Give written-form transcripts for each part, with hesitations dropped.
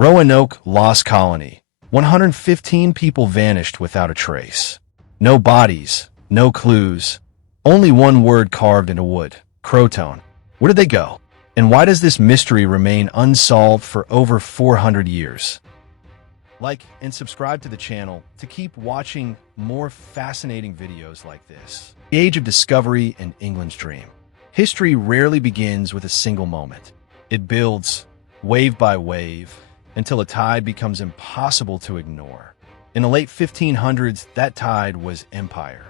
Roanoke Lost Colony. 115 people vanished without a trace. No bodies, no clues. Only one word carved into wood. Croton. Where did they go? And why does this mystery remain unsolved for over 400 years? Like and subscribe to the channel to keep watching more fascinating videos like this. The Age of Discovery and England's Dream. History rarely begins with a single moment. It builds, wave by wave, until a tide becomes impossible to ignore. In the late 1500s, that tide was empire.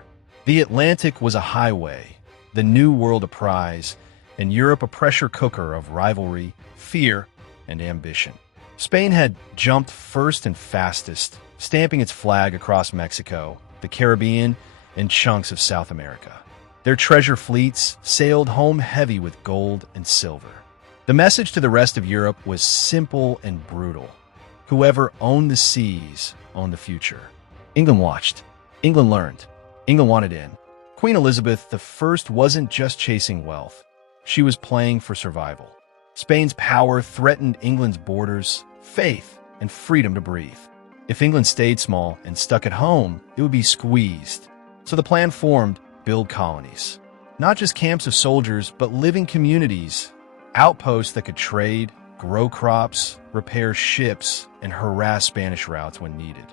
The Atlantic was a highway, the New World a prize, and Europe a pressure cooker of rivalry, fear, and ambition. Spain had jumped first and fastest, stamping its flag across Mexico, the Caribbean, and chunks of South America. Their treasure fleets sailed home heavy with gold and silver. The message to the rest of Europe was simple and brutal. Whoever owned the seas owned the future. England watched. England learned. England wanted in. Queen Elizabeth I wasn't just chasing wealth. She was playing for survival. Spain's power threatened England's borders, faith, and freedom to breathe. If England stayed small and stuck at home, it would be squeezed. So the plan formed: build colonies. Not just camps of soldiers, but living communities. Outposts that could trade, grow crops, repair ships, and harass Spanish routes when needed.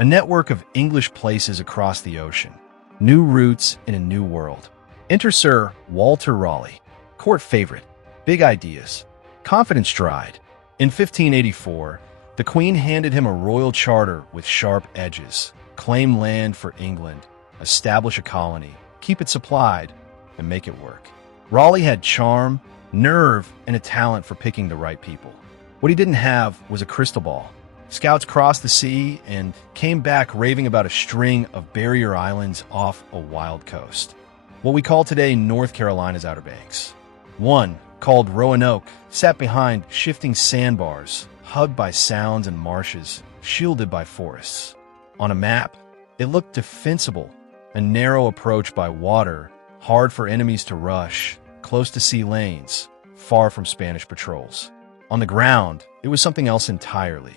A network of English places across the ocean. New routes in a new world. Enter Sir Walter Raleigh, court favorite, big ideas, confident stride. In 1584, the Queen handed him a royal charter with sharp edges: claim land for England, establish a colony, keep it supplied, and make it work. Raleigh had charm, nerve, and a talent for picking the right people. What he didn't have was a crystal ball. Scouts crossed the sea and came back raving about a string of barrier islands off a wild coast, what we call today North Carolina's Outer Banks. One, called Roanoke, sat behind shifting sandbars, hugged by sounds and marshes, shielded by forests. On a map, it looked defensible, a narrow approach by water, hard for enemies to rush, close to sea lanes, far from Spanish patrols. On the ground, it was something else entirely.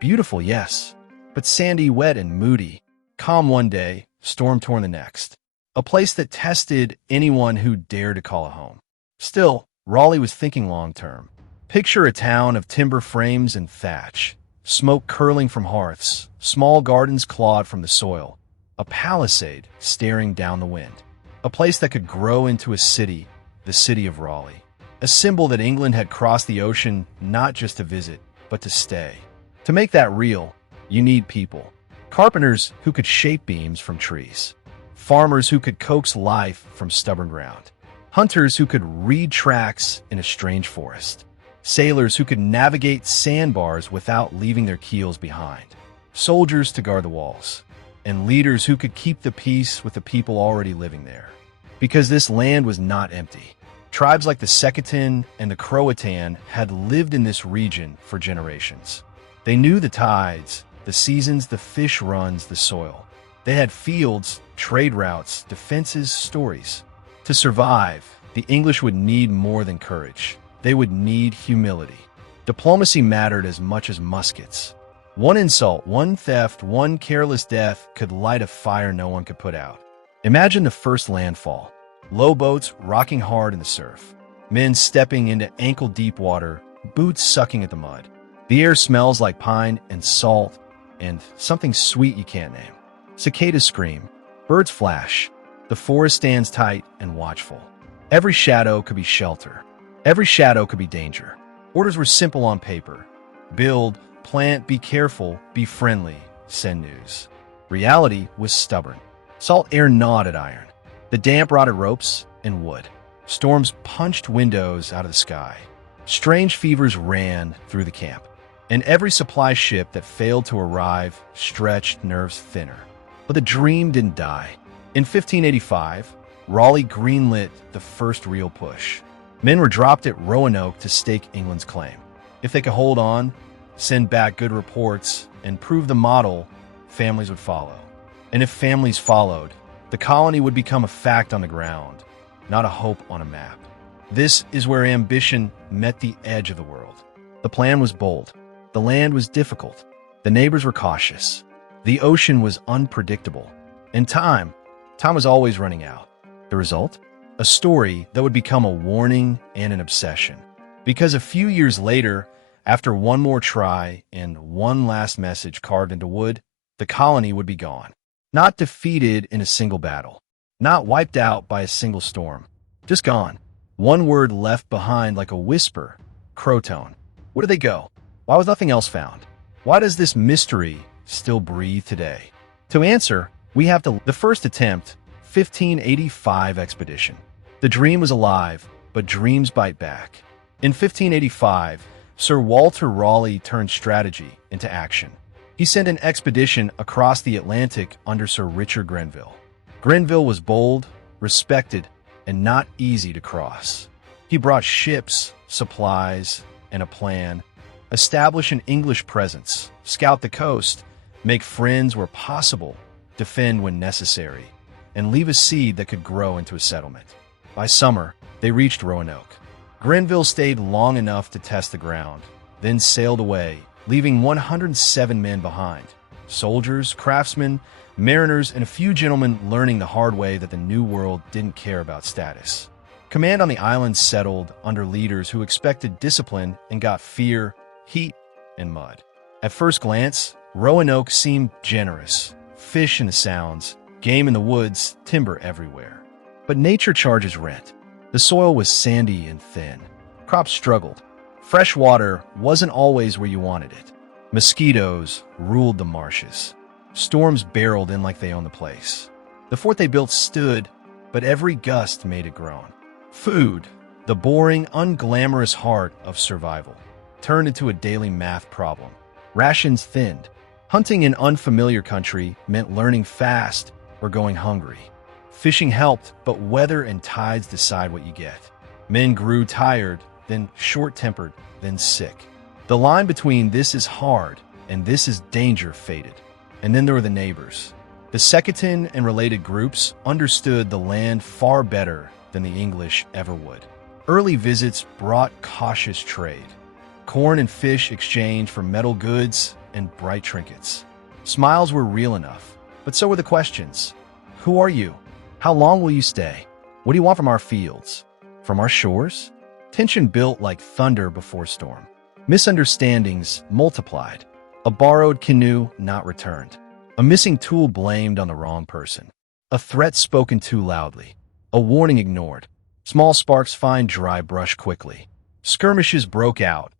Beautiful, yes, but sandy, wet, and moody. Calm one day, storm-torn the next. A place that tested anyone who dared to call it home. Still, Raleigh was thinking long-term. Picture a town of timber frames and thatch, smoke curling from hearths, small gardens clawed from the soil, a palisade staring down the wind. A place that could grow into a city, the city of Raleigh. A symbol that England had crossed the ocean not just to visit, but to stay. To make that real, you need people. Carpenters who could shape beams from trees. Farmers who could coax life from stubborn ground. Hunters who could read tracks in a strange forest. Sailors who could navigate sandbars without leaving their keels behind. Soldiers to guard the walls. And leaders who could keep the peace with the people already living there. Because this land was not empty. Tribes like the Secatan and the Croatan had lived in this region for generations. They knew the tides, the seasons, the fish runs, the soil. They had fields, trade routes, defenses, stories. To survive, the English would need more than courage. They would need humility. Diplomacy mattered as much as muskets. One insult, one theft, one careless death could light a fire no one could put out. Imagine the first landfall. Low boats rocking hard in the surf. Men stepping into ankle-deep water, boots sucking at the mud. The air smells like pine and salt and something sweet you can't name. Cicadas scream. Birds flash. The forest stands tight and watchful. Every shadow could be shelter. Every shadow could be danger. Orders were simple on paper. Build, plant, be careful, be friendly, send news. Reality was stubborn. Salt air gnawed at iron. The damp rotted ropes and wood. Storms punched windows out of the sky. Strange fevers ran through the camp. And every supply ship that failed to arrive stretched nerves thinner. But the dream didn't die. In 1585, Raleigh greenlit the first real push. Men were dropped at Roanoke to stake England's claim. If they could hold on, send back good reports, and prove the model, families would follow. And if families followed, the colony would become a fact on the ground, not a hope on a map. This is where ambition met the edge of the world. The plan was bold. The land was difficult. The neighbors were cautious. The ocean was unpredictable. And time was always running out. The result? A story that would become a warning and an obsession. Because a few years later, after one more try and one last message carved into wood, the colony would be gone. Not defeated in a single battle. Not wiped out by a single storm. Just gone. One word left behind like a whisper. Croton. Where did they go? Why was nothing else found? Why does this mystery still breathe today? To answer, we have the first attempt, 1585 expedition. The dream was alive, but dreams bite back. In 1585, Sir Walter Raleigh turned strategy into action. He sent an expedition across the Atlantic under Sir Richard Grenville. Grenville was bold, respected, and not easy to cross. He brought ships, supplies, and a plan, establish an English presence, scout the coast, make friends where possible, defend when necessary, and leave a seed that could grow into a settlement. By summer, they reached Roanoke. Grenville stayed long enough to test the ground, then sailed away, leaving 107 men behind. Soldiers, craftsmen, mariners, and a few gentlemen learning the hard way that the New World didn't care about status. Command on the island settled under leaders who expected discipline and got fear, heat, and mud. At first glance, Roanoke seemed generous. Fish in the sounds, game in the woods, timber everywhere. But nature charges rent. The soil was sandy and thin. Crops struggled. Fresh water wasn't always where you wanted it. Mosquitoes ruled the marshes. Storms barreled in like they owned the place. The fort they built stood, but every gust made it groan. Food, the boring, unglamorous heart of survival, turned into a daily math problem. Rations thinned. Hunting in unfamiliar country meant learning fast or going hungry. Fishing helped, but weather and tides decide what you get. Men grew tired, then short-tempered, then sick. The line between this is hard and this is danger faded. And then there were the neighbors. The Secatan and related groups understood the land far better than the English ever would. Early visits brought cautious trade. Corn and fish exchanged for metal goods and bright trinkets. Smiles were real enough, but so were the questions. Who are you? How long will you stay? What do you want from our fields? From our shores? Tension built like thunder before storm. Misunderstandings multiplied. A borrowed canoe not returned. A missing tool blamed on the wrong person. A threat spoken too loudly. A warning ignored. Small sparks find dry brush quickly. Skirmishes broke out.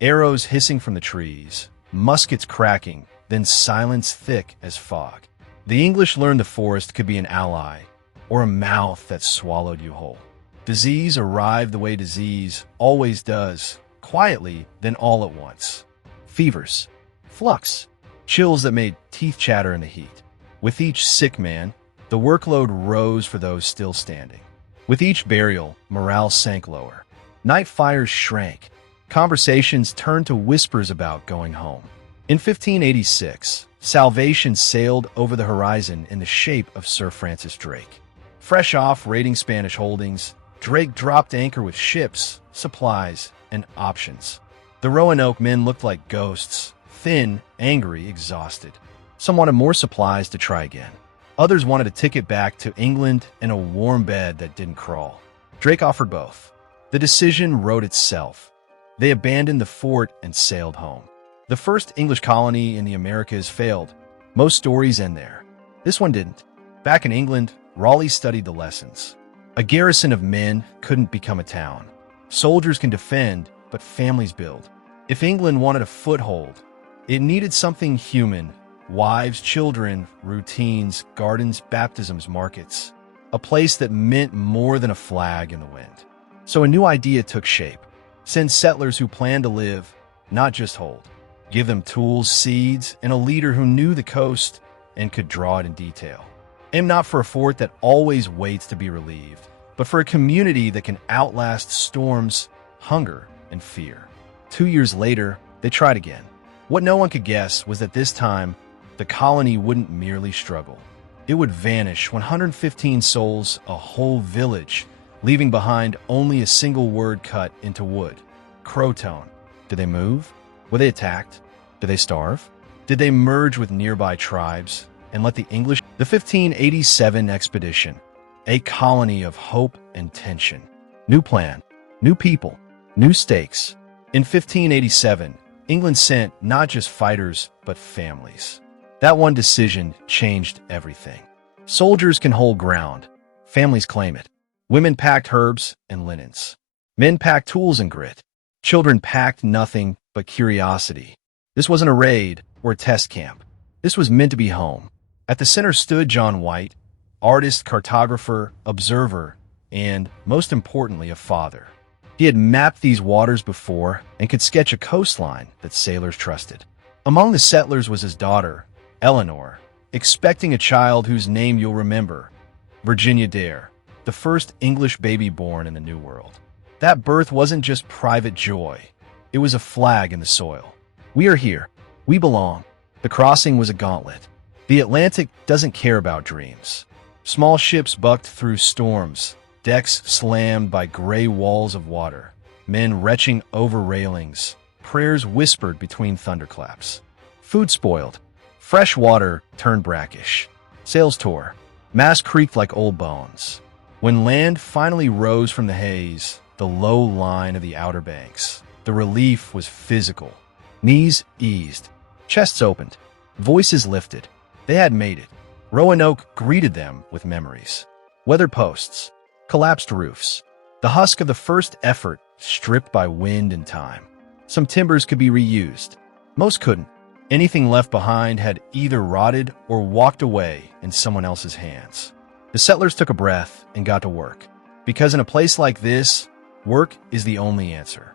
Arrows hissing from the trees. Muskets cracking, then silence thick as fog. The English learned the forest could be an ally, or a mouth that swallowed you whole. Disease arrived the way disease always does, quietly, then all at once. Fevers, flux, chills that made teeth chatter in the heat. With each sick man, the workload rose for those still standing. With each burial, morale sank lower. Night fires shrank. Conversations turned to whispers about going home. In 1586, salvation sailed over the horizon in the shape of Sir Francis Drake. Fresh off raiding Spanish holdings, Drake dropped anchor with ships, supplies, and options. The Roanoke men looked like ghosts, thin, angry, exhausted. Some wanted more supplies to try again. Others wanted a ticket back to England and a warm bed that didn't crawl. Drake offered both. The decision wrote itself. They abandoned the fort and sailed home. The first English colony in the Americas failed. Most stories end there. This one didn't. Back in England, Raleigh studied the lessons. A garrison of men couldn't become a town. Soldiers can defend, but families build. If England wanted a foothold, it needed something human. Wives, children, routines, gardens, baptisms, markets. A place that meant more than a flag in the wind. So a new idea took shape. Send settlers who planned to live, not just hold. Give them tools, seeds, and a leader who knew the coast and could draw it in detail. Aim not for a fort that always waits to be relieved, but for a community that can outlast storms, hunger, and fear. 2 years later, they tried again. What no one could guess was that this time, the colony wouldn't merely struggle. It would vanish, 115 souls, a whole village, leaving behind only a single word cut into wood. Croton. Did they move? Were they attacked? Did they starve? Did they merge with nearby tribes and let the English? The 1587 expedition, a colony of hope and tension. New plan, new people, new stakes. In 1587, England sent not just fighters, but families. That one decision changed everything. Soldiers can hold ground. Families claim it. Women packed herbs and linens. Men packed tools and grit. Children packed nothing but curiosity. This wasn't a raid or a test camp. This was meant to be home. At the center stood John White, artist, cartographer, observer, and, most importantly, a father. He had mapped these waters before and could sketch a coastline that sailors trusted. Among the settlers was his daughter, Eleanor, expecting a child whose name you'll remember, Virginia Dare, the first English baby born in the New World. That birth wasn't just private joy. It was a flag in the soil. We are here. We belong. The crossing was a gauntlet. The Atlantic doesn't care about dreams. Small ships bucked through storms, decks slammed by gray walls of water, men retching over railings, prayers whispered between thunderclaps. Food spoiled. Fresh water turned brackish. Sails tore. Masts creaked like old bones. When land finally rose from the haze, the low line of the Outer Banks, the relief was physical. Knees eased. Chests opened. Voices lifted. They had made it. Roanoke greeted them with memories. Weathered posts. Collapsed roofs. The husk of the first effort stripped by wind and time. Some timbers could be reused. Most couldn't. Anything left behind had either rotted or walked away in someone else's hands. The settlers took a breath and got to work. Because in a place like this, work is the only answer.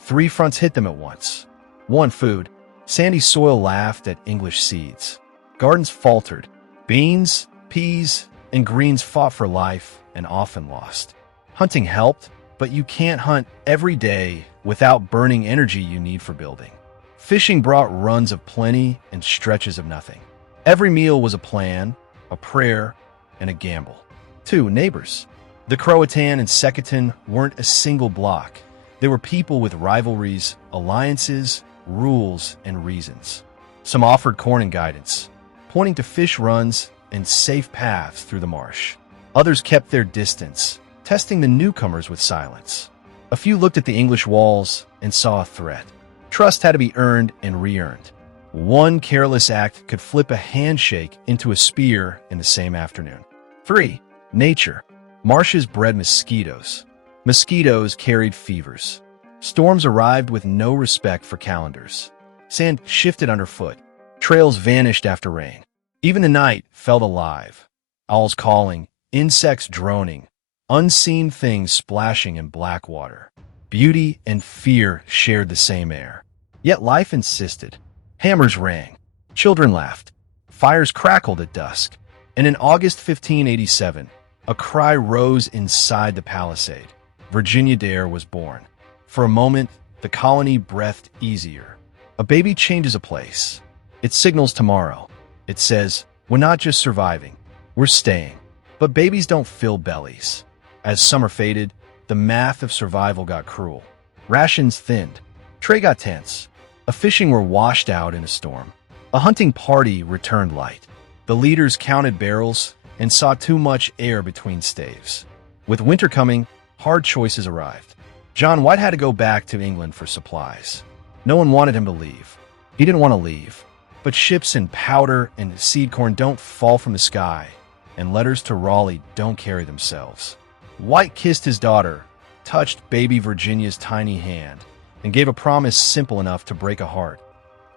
3 fronts hit them at once. 1, food. Sandy soil laughed at English seeds. Gardens faltered. Beans, peas, and greens fought for life and often lost. Hunting helped, but you can't hunt every day without burning energy you need for building. Fishing brought runs of plenty and stretches of nothing. Every meal was a plan, a prayer, and a gamble. 2, neighbors. The Croatan and Secretan weren't a single block. They were people with rivalries, alliances, rules, and reasons. Some offered corn and guidance, pointing to fish runs and safe paths through the marsh. Others kept their distance, testing the newcomers with silence. A few looked at the English walls and saw a threat. Trust had to be earned and re-earned. One careless act could flip a handshake into a spear in the same afternoon. 3, nature. Marshes bred mosquitoes. Mosquitoes carried fevers. Storms arrived with no respect for calendars. Sand shifted underfoot. Trails vanished after rain. Even the night felt alive. Owls calling, insects droning, unseen things splashing in black water. Beauty and fear shared the same air. Yet life insisted. Hammers rang. Children laughed. Fires crackled at dusk. And in August 1587, a cry rose inside the palisade. Virginia Dare was born. For a moment, the colony breathed easier. A baby changes a place. It signals tomorrow. It says, we're not just surviving, we're staying. But babies don't fill bellies. As summer faded, the math of survival got cruel. Rations thinned. Trade got tense. A fishing were washed out in a storm. A hunting party returned light. The leaders counted barrels and saw too much air between staves. With winter coming, hard choices arrived. John White had to go back to England for supplies. No one wanted him to leave. He didn't want to leave. But ships and powder and seed corn don't fall from the sky, and letters to Raleigh don't carry themselves. White kissed his daughter, touched baby Virginia's tiny hand, and gave a promise simple enough to break a heart.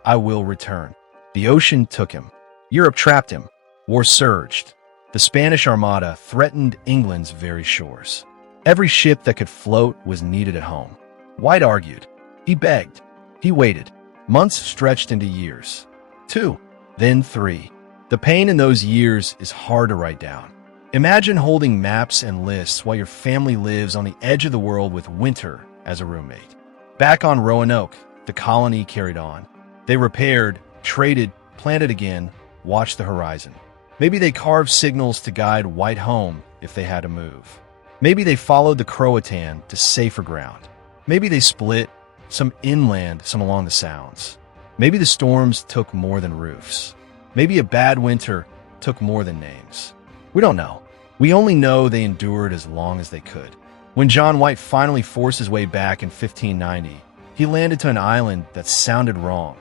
I will return. The ocean took him. Europe trapped him. War surged. The Spanish Armada threatened England's very shores. Every ship that could float was needed at home. White argued. He begged. He waited. Months stretched into years. 2, then 3. The pain in those years is hard to write down. Imagine holding maps and lists while your family lives on the edge of the world with winter as a roommate. Back on Roanoke, the colony carried on. They repaired, traded, planted again, watched the horizon. Maybe they carved signals to guide White home if they had to move. Maybe they followed the Croatan to safer ground. Maybe they split, some inland, some along the sounds. Maybe the storms took more than roofs. Maybe a bad winter took more than names. We don't know. We only know they endured as long as they could. When John White finally forced his way back in 1590, he landed to an island that sounded wrong.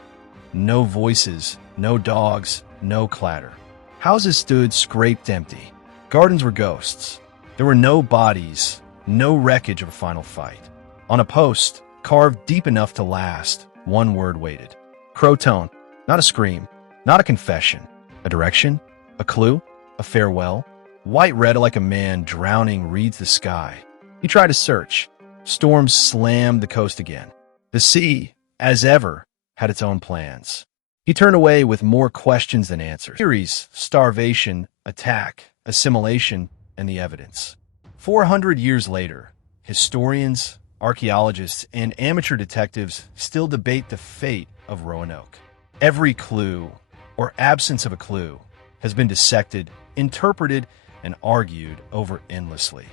No voices, no dogs, no clatter. Houses stood scraped empty. Gardens were ghosts. There were no bodies, no wreckage of a final fight. On a post, carved deep enough to last, one word waited. Croton. Not a scream, not a confession. A direction, a clue, a farewell. White read it like a man drowning reads the sky. He tried to search. Storms slammed the coast again. The sea, as ever, had its own plans. He turned away with more questions than answers. Theories, starvation, attack, assimilation, and the evidence. 400 years later, historians, archaeologists, and amateur detectives still debate the fate of Roanoke. Every clue, or absence of a clue, has been dissected, interpreted, and argued over endlessly.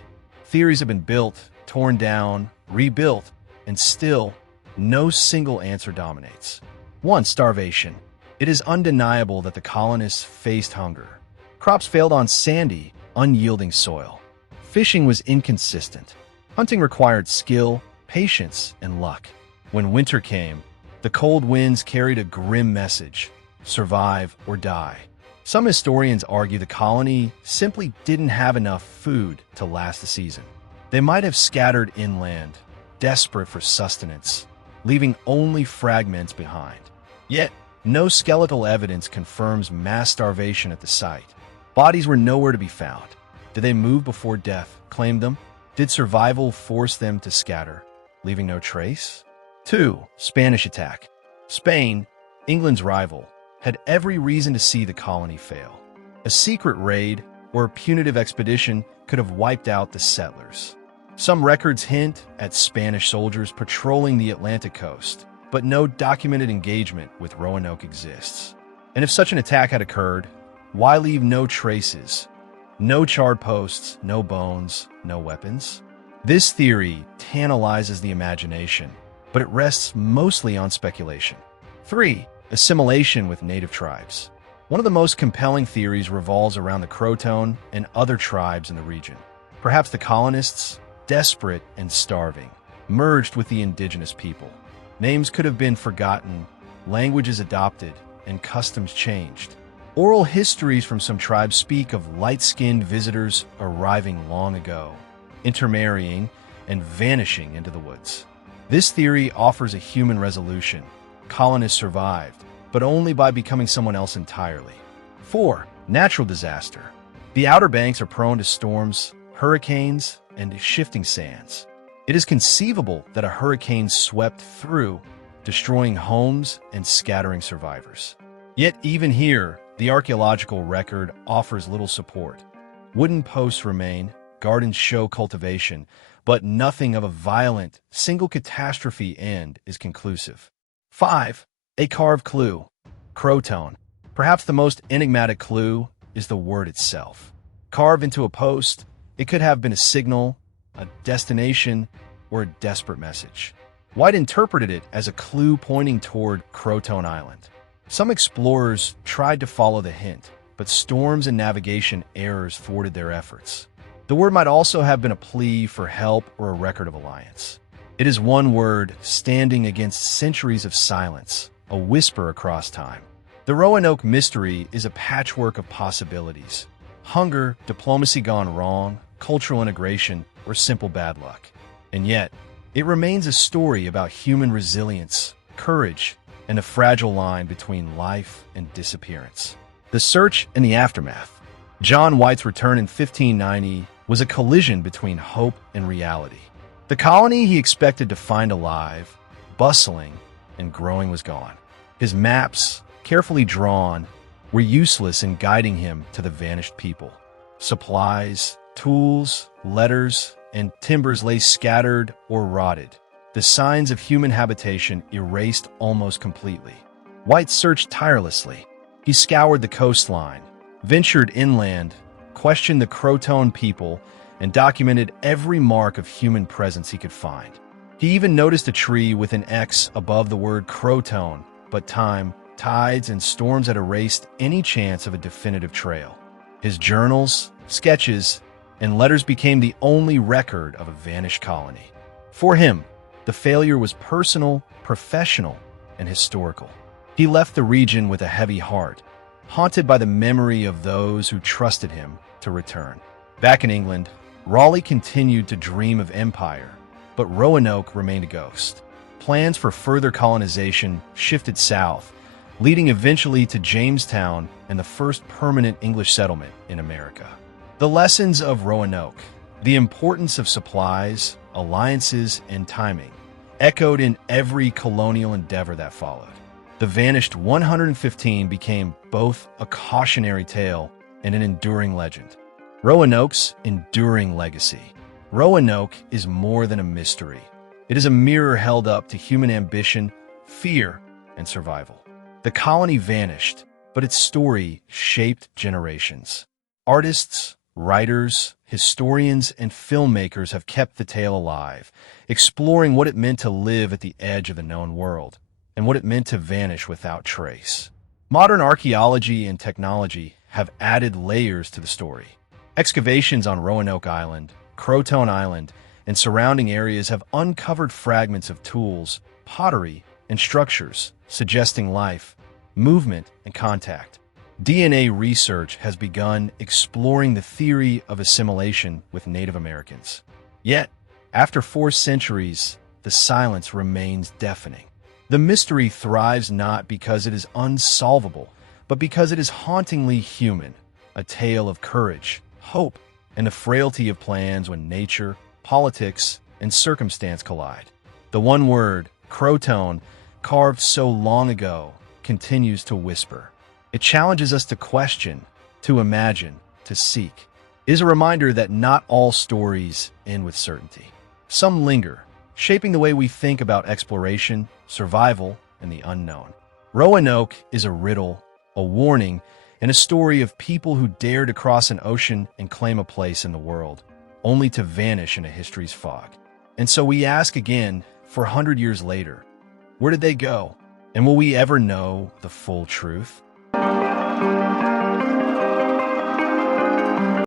Theories have been built, torn down, rebuilt, and still, no single answer dominates. 1. Starvation. It is undeniable that the colonists faced hunger. Crops failed on sandy, unyielding soil. Fishing was inconsistent. Hunting required skill, patience, and luck. When winter came, the cold winds carried a grim message: survive or die. Some historians argue the colony simply didn't have enough food to last the season. They might have scattered inland, desperate for sustenance, leaving only fragments behind. Yet, no skeletal evidence confirms mass starvation at the site. Bodies were nowhere to be found. Did they move before death claimed them? Did survival force them to scatter, leaving no trace? 2. Spanish attack. Spain, England's rival, had every reason to see the colony fail. A secret raid or a punitive expedition could have wiped out the settlers. Some records hint at Spanish soldiers patrolling the Atlantic coast, but no documented engagement with Roanoke exists. And if such an attack had occurred, why leave no traces? No charred posts, no bones, no weapons? This theory tantalizes the imagination, but it rests mostly on speculation. 3. Assimilation with native tribes. One of the most compelling theories revolves around the Croton and other tribes in the region. Perhaps the colonists, desperate and starving, merged with the indigenous people. Names could have been forgotten, languages adopted, and customs changed. Oral histories from some tribes speak of light-skinned visitors arriving long ago, intermarrying, and vanishing into the woods. This theory offers a human resolution. Colonists survived, but only by becoming someone else entirely. 4. Natural disaster. The Outer Banks are prone to storms, hurricanes, and shifting sands. It is conceivable that a hurricane swept through, destroying homes and scattering survivors. Yet even here, the archaeological record offers little support. Wooden posts remain, gardens show cultivation, but nothing of a violent, single catastrophe end is conclusive. 5. A carved clue. Croton. Perhaps the most enigmatic clue is the word itself. Carved into a post, it could have been a signal, a destination, or a desperate message. White interpreted it as a clue pointing toward Croton Island. Some explorers tried to follow the hint, but storms and navigation errors thwarted their efforts. The word might also have been a plea for help or a record of alliance. It is one word standing against centuries of silence, a whisper across time. The Roanoke mystery is a patchwork of possibilities. Hunger, diplomacy gone wrong, cultural integration, or simple bad luck. And yet, it remains a story about human resilience, courage, and a fragile line between life and disappearance. The search and the aftermath. John White's return in 1590 was a collision between hope and reality. The colony he expected to find alive, bustling, and growing was gone. His maps, carefully drawn, were useless in guiding him to the vanished people. Supplies, tools, letters, and timbers lay scattered or rotted, the signs of human habitation erased almost completely. White searched tirelessly. He scoured the coastline, ventured inland, questioned the Croton people, and documented every mark of human presence he could find. He even noticed a tree with an X above the word Croton, but time, tides, and storms had erased any chance of a definitive trail. His journals, sketches, and letters became the only record of a vanished colony. For him, the failure was personal, professional, and historical. He left the region with a heavy heart, haunted by the memory of those who trusted him to return. Back in England, Raleigh continued to dream of empire, but Roanoke remained a ghost. Plans for further colonization shifted south, leading eventually to Jamestown and the first permanent English settlement in America. The lessons of Roanoke, the importance of supplies, alliances, and timing, echoed in every colonial endeavor that followed. The vanished 115 became both a cautionary tale and an enduring legend. Roanoke's enduring legacy. Roanoke is more than a mystery. It is a mirror held up to human ambition, fear, and survival. The colony vanished, but its story shaped generations. Artists, writers, historians, and filmmakers have kept the tale alive, exploring what it meant to live at the edge of the known world and what it meant to vanish without trace. Modern archaeology and technology have added layers to the story. Excavations on Roanoke Island, Croton Island, and surrounding areas have uncovered fragments of tools, pottery, and structures, suggesting life, movement, and contact. DNA research has begun exploring the theory of assimilation with Native Americans. Yet, after 4 centuries, the silence remains deafening. The mystery thrives not because it is unsolvable, but because it is hauntingly human, a tale of courage, hope, and the frailty of plans when nature, politics, and circumstance collide. The one word, Croton, carved so long ago, continues to whisper. It challenges us to question, to imagine, to seek. It is a reminder that not all stories end with certainty. Some linger, shaping the way we think about exploration, survival, and the unknown. Roanoke is a riddle, a warning, and a story of people who dare to cross an ocean and claim a place in the world, only to vanish in a history's fog. And so we ask again, 400 years later, where did they go? And will we ever know the full truth?